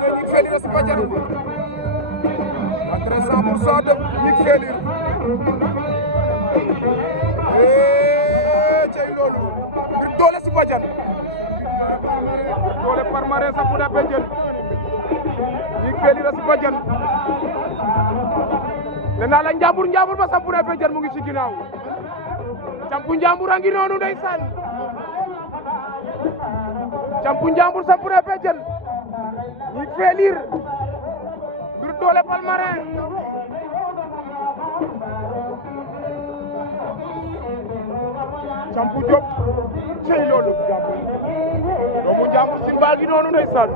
Ñik Felir a sipa jan entre 100% de Ñik Felir cey loolu bir doole sipa jan doole Palmarin sa puda bejen Ñik Felir a sipa jan nee naa la njambur ba sa puda bejen mu ngi ci ginnaaw campu njambur a ngi noonu ndeysaan campu njambur sa puda bejen Ñik Felir bir doole Palmarin campu Diop cey loolu doomu njambur si baa ngi noonu ndeysaan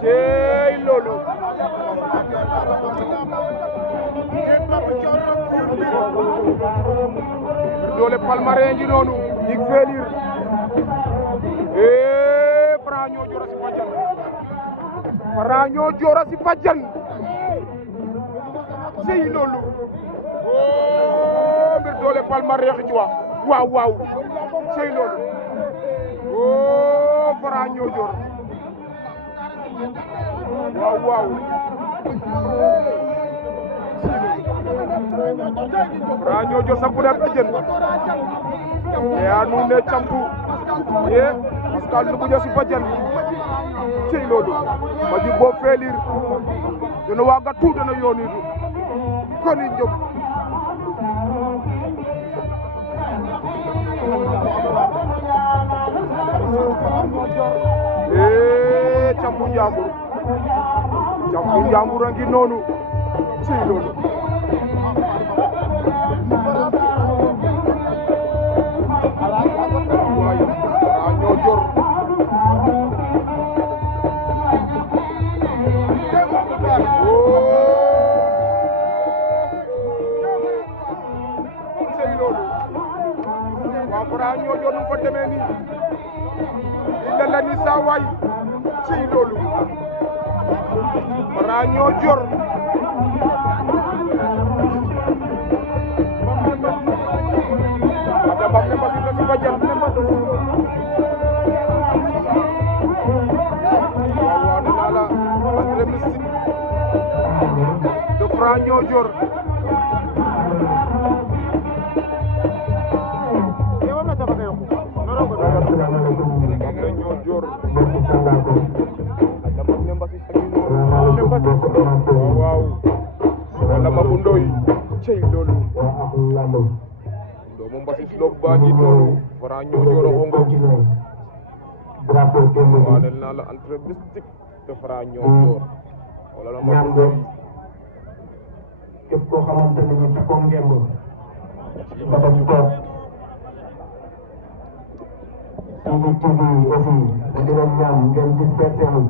cey loolu bir doole Palmarin ngi noonu Ñik Felir Franc ñoo joor a si bàjjan Franc ñoo joor a si bàjjan sey loolu bir doole Palmarin xi ci waaw waaw sey loolu Franc ñoo joor waaw Franc ñoo joor sampu na bàjjan e anu ne campu Pascal nu buja si bàjjan cey loolu maji bo Felir dana waaga tuut dana yoonidu koni njom campu njambur a ngi noonu cey loolu waaye a ñoo jor cey loolu waaw Franc ñoo jor nu fa demee ni illa la ni saa waay cey loolu Franc ñoo jor ada bam ne mbasi sa si bàjjan waaw nee naa la entrée mystique de Franc ñoo jor waaw wala ma bu ndoy cey loolu doomu Mbassis Log baa ngi noonu Franc ñoo joor a xongo waaw nee naa la entrée mystique de Franc ñoo joor wala la ma bu ndoy képp koo xamante ne ñu takkoo ngemb nga dem toog Sidi TV aussi di leen ñaan ngeen dispersé wu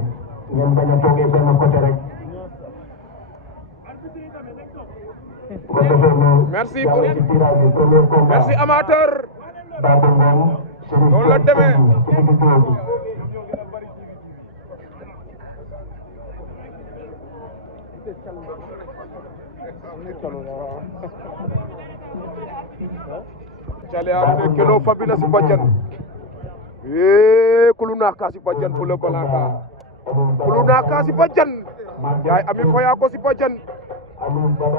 ngeen bañ a toogee benn côté rek ko defee ñu merci jàll ci tirage bi premier combat merci amateur Baba Ngom Chérif noonu la demee ci digg tour bi cale aɗune keno fabina si badian kuluna ka si badian fule balaka kuluna ka si badian yaay ami faya ko si badian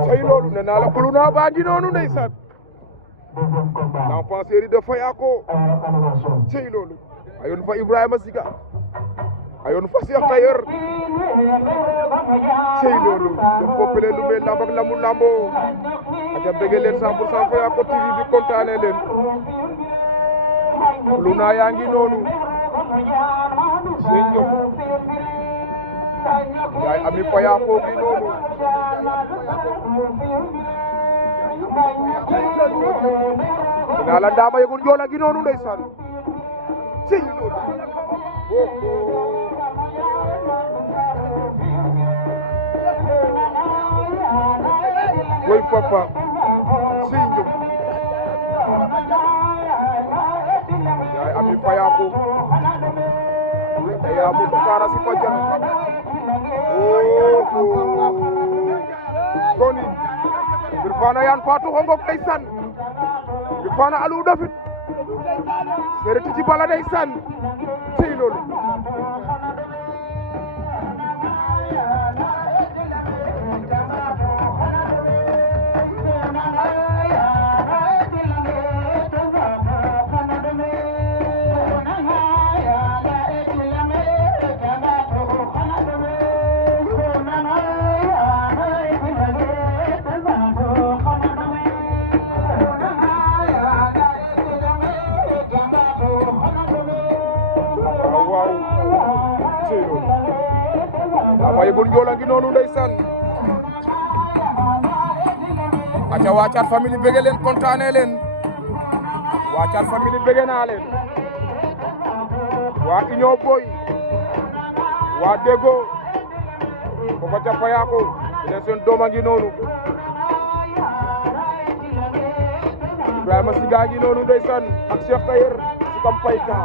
cey loolu ne naa la kuluna baa ngi noonu ndeysaan l'enfant série de faya ko cey loolu ayoon fa Ibrahima Siga ayoon fa Cheikh Tailleur cey loolu dem foppele lu mel lamb ak lambu lambo aca bëgge leen 100% Faya ko TV bi kontaane leen Luna yaa ngi noonu seen ñoom yaay ami Faya ko ngi noonu dinaa la ndaama yegul njool a ngi noonu ndeysaan cey loolu woy papa sey njom yaay ami Faya ko ya mu Dakar si fajan koni Birfana yan fatu hongok ndeysaan Birfana alu dafit sereti ci bala ndeysaan cey loolu cey loolu daa may bul njool a ngi noonu ndeysaan aca waa Thiat Family bëgg leen kontaane leen waa Thiat Family bëgg naa leen waa Union Boy waa Dego foofa ca Fayako leen seen doom a ngi noonu Ibrahima Siga ngi noonu ndeysaan ak Cheikh Tayer si kam payka